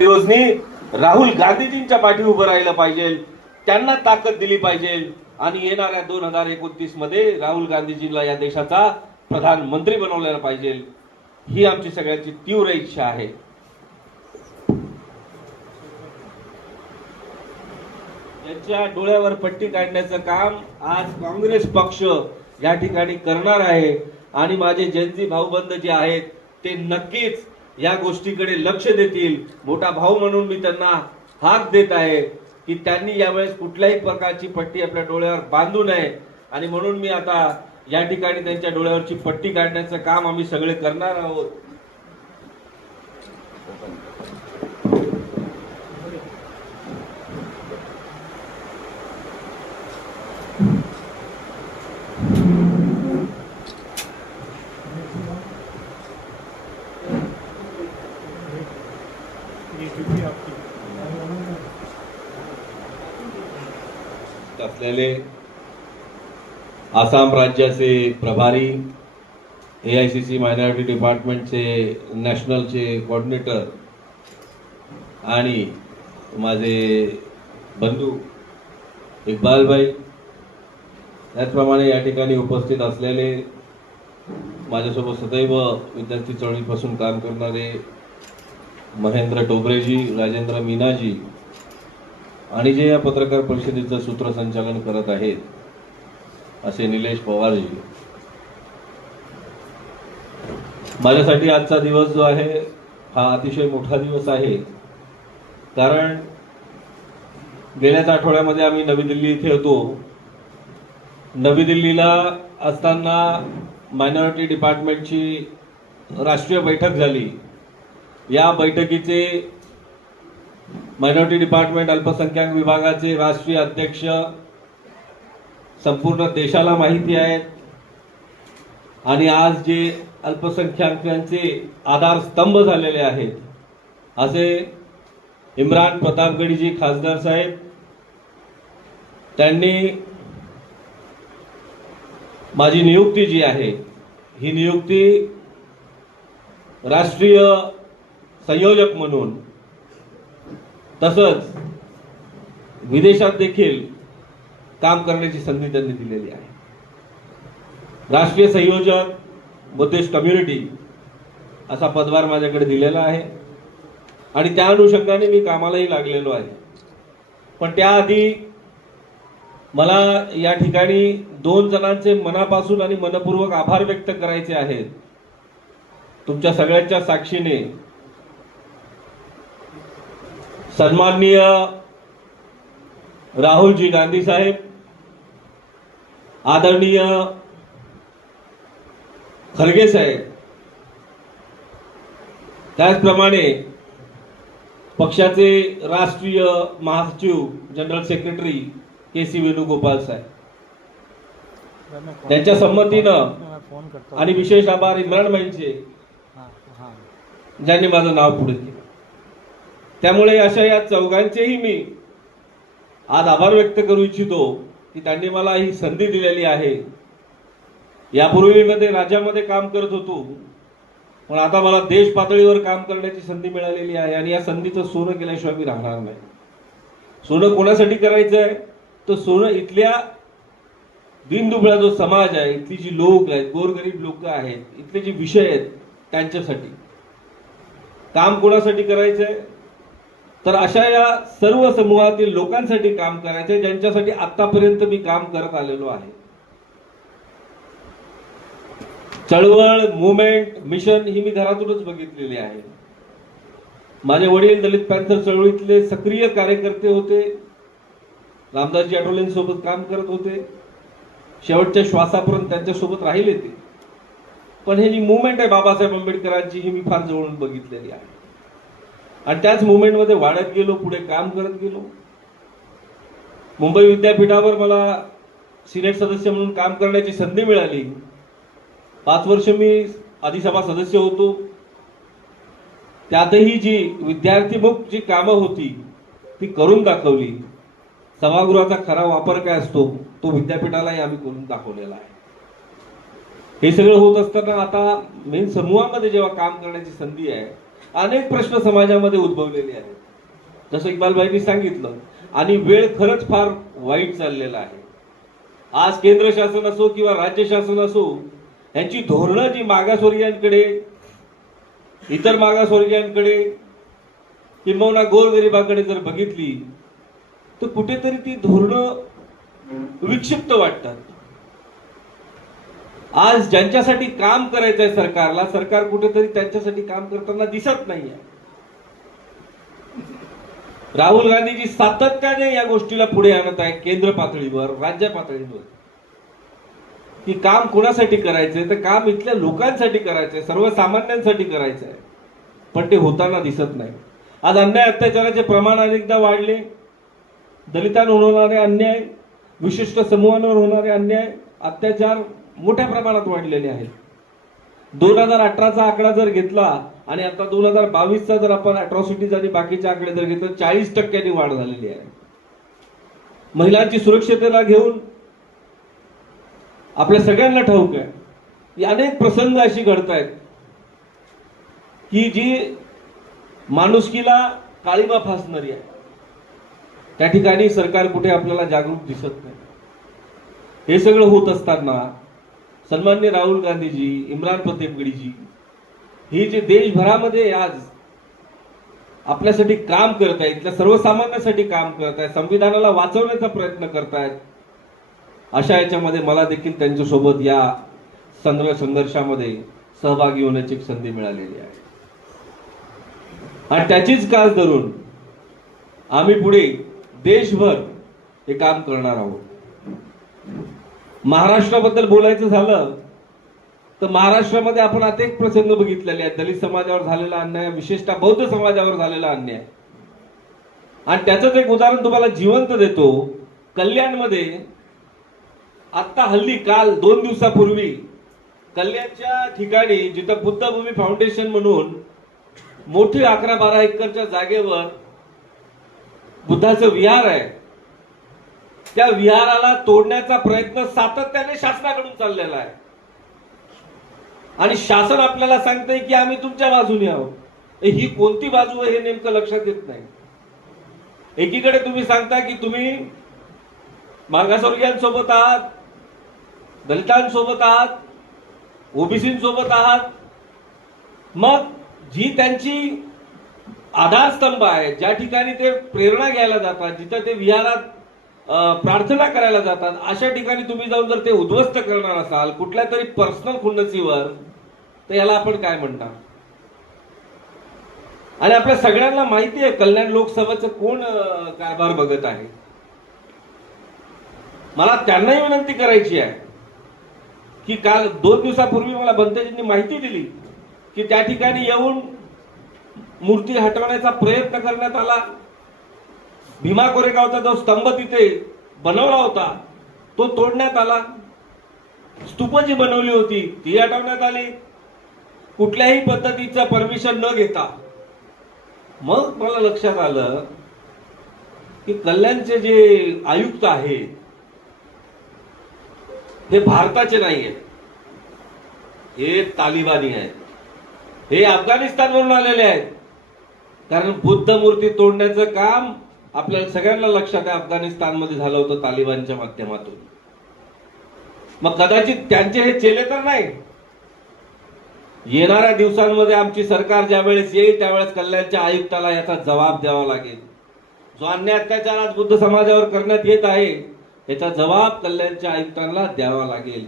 योजनी राहुल गांधीजींच्या पाठी उभं राहिलं पाहिजे, त्यांना ताकद दिली पाहिजे आणि येणाऱ्या 2029 मध्ये राहुल गांधीजींना या देशाचा प्रधानमंत्री बनवलेला पाहिजे, ही आमची सगळ्यांची तीव्र इच्छा आहे. त्यांच्या डोळ्यावर पट्टी काढण्याचं काम आज काँग्रेस पक्ष या ठिकाणी करणार आहे आणि माझे जयंती भाऊबंद जे आहेत ते नक्कीच या गोष्टीकडे लक्ष देतील. मोठा भाऊ म्हणून मी त्यांना हाक देत आहे की त्यांनी यावेळेस कुठल्याही प्रकारची पट्टी आपल्या डोळ्यावर बांधू नये आणि म्हणून मी आता या ठिकाणी त्यांच्या डोळ्यावरची पट्टी काढण्याचं काम आम्ही सगळे करणार आहोत. असलेले आसाम राज्याचे प्रभारी, AICC मायनॉरिटी डिपार्टमेंटचे नॅशनलचे कोऑर्डिनेटर आणि माझे बंधू इक्बालभाई, त्याचप्रमाणे या ठिकाणी उपस्थित असलेले माझ्यासोबत सदैव विद्यार्थी चळवळीपासून काम करणारे महेंद्र टोबरेजी, राजेंद्र मीनाजी आणि जे या पत्रकार परिषदेचं सूत्रसंचालन करत आहेत असे निलेश पवारजी. माझ्यासाठी आजचा दिवस जो आहे हा अतिशय मोठा दिवस आहे, कारण गेल्याच आठवड्यामध्ये आम्ही नवी दिल्ली इथे होतो. नवी दिल्लीला असताना मायनॉरिटी डिपार्टमेंटची राष्ट्रीय बैठक झाली. या बैठकीचे मायनॉरिटी डिपार्टमेंट अल्पसंख्याक विभागाचे राष्ट्रीय अध्यक्ष संपूर्ण देशाला माहिती आहेत आणि आज जे अल्पसंख्याकांचे आधारस्तंभ झालेले आहेत असे इम्रान प्रतापगडीजी खासदार साहेब, त्यांनी माझी नियुक्ती जी आहे ही नियुक्ती राष्ट्रीय संयोजक म्हणून तसंच विदेशात देखील काम करण्याची संधी त्यांनी दिलेली आहे. राष्ट्रीय संयोजक बुद्धिस्ट कम्युनिटी असा पदभार माझ्याकडे दिलेला आहे आणि त्या अनुषंगाने मी कामालाही लागलेलो आहे. पण त्याआधी मला या ठिकाणी 2 जणांचे मनापासून आणि मनपूर्वक आभार व्यक्त करायचे आहेत. तुमच्या सगळ्यांच्या साक्षीने सन्माननीय राहुलजी गांधी साहेब, आदरणीय खरगे साहेब, त्याचप्रमाणे पक्षाचे राष्ट्रीय महासचिव जनरल सेक्रेटरी KC वेणुगोपाल साहेब, त्यांच्या संमतीनं आणि विशेष आभार इम्रान भाईंचे ज्यांनी माझं नाव पुढे केलं. त्यामुळे अशा या चौघांचेही मी आज आभार व्यक्त करू इच्छितो की त्यांनी मला ही संधी दिलेली आहे. यापूर्वी मध्ये राज्यामध्ये काम करत होतो, पण आता मला देश पातळीवर काम करण्याची संधी मिळालेली आहे आणि या संधीचं सोनं केल्याशिवाय मी राहणार नाही. सोनं कोणासाठी करायचं आहे? तर सोनं इथल्या दीनदुबळा जो समाज आहे, इथली जी लोक आहेत, गोरगरीब लोक आहेत, इथले जे विषय आहेत त्यांच्यासाठी काम कोणासाठी करायचंय? तर अशा या सर्व समूहातील लोकांसाठी काम करायचंय ज्यांच्यासाठी आतापर्यंत मी काम करत आलेलो आहे. चळवळ, मुवमेंट, मिशन ही मी घरातूनच बघितलेली आहे. माझे वडील दलित पॅंथर चळवळीतले सक्रिय कार्यकर्ते होते. रामदासजी आठवलेंसोबत काम करत होते. शेवटच्या श्वासापर्यंत त्यांच्यासोबत राहिले ते. पण हे जी मुवमेंट आहे बाबासाहेब आंबेडकरांची, ही मी फार जवळून बघितलेली आहे आणि त्याच मुवमेंटमध्ये वाढत गेलो, पुढे काम करत गेलो. मुंबई विद्यापीठावर मला सिनेट सदस्य म्हणून काम करण्याची संधी मिळाली. 5 वर्ष मी अधिसभा सदस्य होतो. त्यातही जी विद्यार्थीमुख जी कामं होती ती करून दाखवली. सभागृहाचा खरा वापर काय असतो तो विद्यापीठालाही आम्ही करून दाखवलेला आहे. हे सगळं होत असताना आता मेन समूहामध्ये जेव्हा काम करण्याची संधी आहे अनेक प्रश्न समाजामध्ये उद्भवलेले आहेत, जसं इक्बालभाईंनी सांगितलं. आणि वेळ खरंच फार वाईट चाललेला आहे. आज केंद्र शासन असो किंवा राज्य शासन असो, यांची धोरणं जी मागासवर्गीयांकडे, इतर मागासवर्गीयांकडे किंबहुना गोरगरिबाकडे जर बघितली तर कुठेतरी ती धोरणं विक्षिप्त वाटतात. आज ज्यांच्यासाठी काम करायचं आहे सरकारला, सरकार कुठेतरी त्यांच्यासाठी काम करताना दिसत नाहीये. राहुल गांधीजी सातत्याने या गोष्टीला पुढे आणत आहे, केंद्र पातळीवर, राज्य पातळीवर, की काम कोणासाठी करायचंय, तर काम इथल्या लोकांसाठी करायचंय, सर्वसामान्यांसाठी करायचंय, पण ते होताना दिसत नाही. आज अन्याय अत्याचाराचे प्रमाण अनेकदा वाढले. दलितांवर होणारे अन्याय, विशिष्ट समूहांवर होणारे अन्याय, अत्याचार मोठ्या प्रमाणात वाढलेले आहेत. 2018चा आकडा जर घेतला आणि आता 2022चा जर आपण अट्रॉसिटीज आणि बाकीचे आकडे जर घेतले, 40% वाढ झालेली आहे. महिलांची सुरक्षितता घेऊन आपल्या सगळ्यांना ठाऊक आहे की अनेक प्रसंग अशी घडतायत की जी माणुसकीला काळीमा फासणारी आहे. त्या ठिकाणी सरकार कुठे आपल्याला जागरूक दिसत नाही. हे सगळं होत असताना सन्माननीय राहुल गांधीजी, इम्रान प्रतापगडीजी ही जे देशभरामध्ये आज आपल्यासाठी काम करत आहेत, इथल्या सर्वसामान्यांसाठी काम करत आहेत, संविधानाला वाचवण्याचा प्रयत्न करतायत, अशा याच्यामध्ये मला देखील त्यांच्यासोबत या संघर्षामध्ये सहभागी होण्याची एक संधी मिळालेली आहे. आणि त्याचीच कास धरून आम्ही पुढे देशभर हे काम करणार आहोत. महाराष्ट्राबद्दल बोलायचं झालं तर महाराष्ट्रामध्ये आपण अनेक प्रसंग बघितलेले आहेत. दलित समाजावर झालेला अन्याय, विशेषतः बौद्ध समाजावर झालेला अन्याय, आणि त्याचंच एक उदाहरण तुम्हाला जिवंत देतो. कल्याणमध्ये आता हल्ली काल 2 दिवसापूर्वी कल्याणच्या ठिकाणी जिथं बुद्धभूमी फाउंडेशन म्हणून मोठी 11-12 एकरच्या जागेवर बुद्धाचं विहार आहे, त्या विहाराला तोडण्याचा प्रयत्न सातत्याने शासनाकडून चाललेला आहे. आणि शासन आपल्याला सांगतंय की आम्ही तुमच्या बाजूने आहोत. ही कोणती बाजू आहे हे नेमकं लक्षात येत नाही. एकीकडे तुम्ही सांगता की तुम्ही मागासवर्गीयांसोबत आहात, दलितांसोबत आहात, ओबीसींसोबत आहात, मग जी त्यांची आधारस्तंभ आहे, ज्या ठिकाणी ते प्रेरणा घ्यायला जातात, जिथं ते विहारात प्रार्थना करायला जातात, अशा ठिकाणी तुम्ही जाऊन जर ते उद्ध्वस्त करणार असाल कुठल्या तरी पर्सनल खुन्नसीवर, तर याला आपण काय म्हणता? आणि आपल्या सगळ्यांना माहिती आहे कल्याण लोकसभेचं कोण कारभार बघत आहे. मला त्यांनाही विनंती करायची आहे की काल 2 दिवसापूर्वी मला बंतेजींनी माहिती दिली की त्या ठिकाणी येऊन मूर्ती हटवण्याचा प्रयत्न करण्यात आला. भीमा कोरेगावचा जो स्तंभ तिथे बनवला होता तो तोडण्यात आला. स्तूप जी बनवली होती ती हटवण्यात आली, कुठल्याही पद्धतीचं परमिशन न घेता. मग मला लक्षात आलं की कल्याणचे जे आयुक्त आहेत हे भारताचे नाही आहेत, हे तालिबानी आहेत, हे अफगाणिस्तानवरून आलेले आहेत. कारण बुद्ध मूर्ती तोडण्याचं काम आपल्याला सगळ्यांना लक्षात आहे अफगाणिस्तानमध्ये झालं होतं तालिबानच्या माध्यमातून. मग कदाचित त्यांचे हे चेले तर नाही. येणाऱ्या दिवसांमध्ये आमची सरकार ज्या वेळेस येईल त्यावेळेस कल्याणच्या आयुक्ताला याचा जबाब द्यावा लागेल. जो अन्याय अत्याचार आज बुद्ध समाजावर करण्यात येत आहे याचा जबाब कल्याणच्या आयुक्तांना द्यावा लागेल.